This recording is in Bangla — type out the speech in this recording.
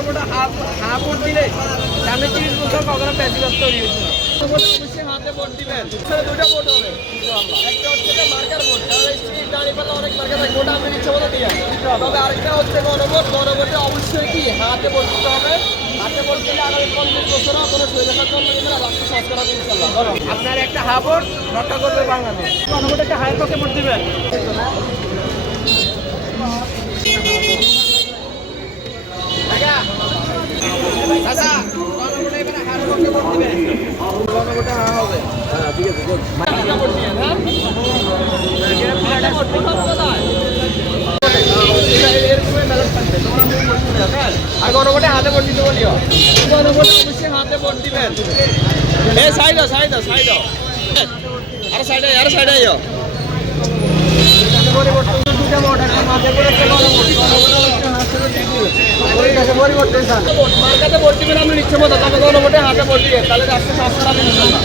গণভোটে হা ভোট দিলে সামনে 30 বছর কখনো প্যাসিবাস তৈরি হয়েছে না। অবশ্যই হাতে ভোট দিবেন। দুইটা ভোট হবে, একটা হচ্ছে মার্কার ভোট, দাঁড়িপাল্লা অনেক মার্কা থাকে, ওটা আপনি ইচ্ছা মতো দিয়ে। তবে আরেকটা হচ্ছে গণভোট। গণভোটে অবশ্যই কি হাতে ভোট দিতে হবে। হাতে ভোট দিলে আগামী 50 বছর কোনো স্বৈরাচার জন্ম দিবে না, রাষ্ট্র সংস্কার হবে ইনশাআল্লাহ। আপনার একটা হা ভোট রক্ষা করবে বাংলাদেশ। গণভোটে একটা হায়ের পক্ষে ভোট দিবেন। আচ্ছা, গণভোটে এবারে হার পক্ষে ভোট দিবেন। গণভোটে হা হবে। হ্যাঁ, ঠিক আছে। ভোট দিবেন, হ্যাঁ? আর গণভোটে হাতে ভোট দিতে বলিও। গণভোটে অবশ্যই হাতে ভোট দিবেন। এ সাইড আরে সাইডে আইও। পরিবর্তন দুটো ভোট, একটা মাঝে করে একটা গণভোট। পরিবর্তন মার্কাতে ভোট দিবেন আপনি ইচ্ছে মতো, তবে গণভোটে হাতে ভোট দিবেন, তাহলে রাষ্ট্র সংস্কার হবে ইনশাআল্লাহ।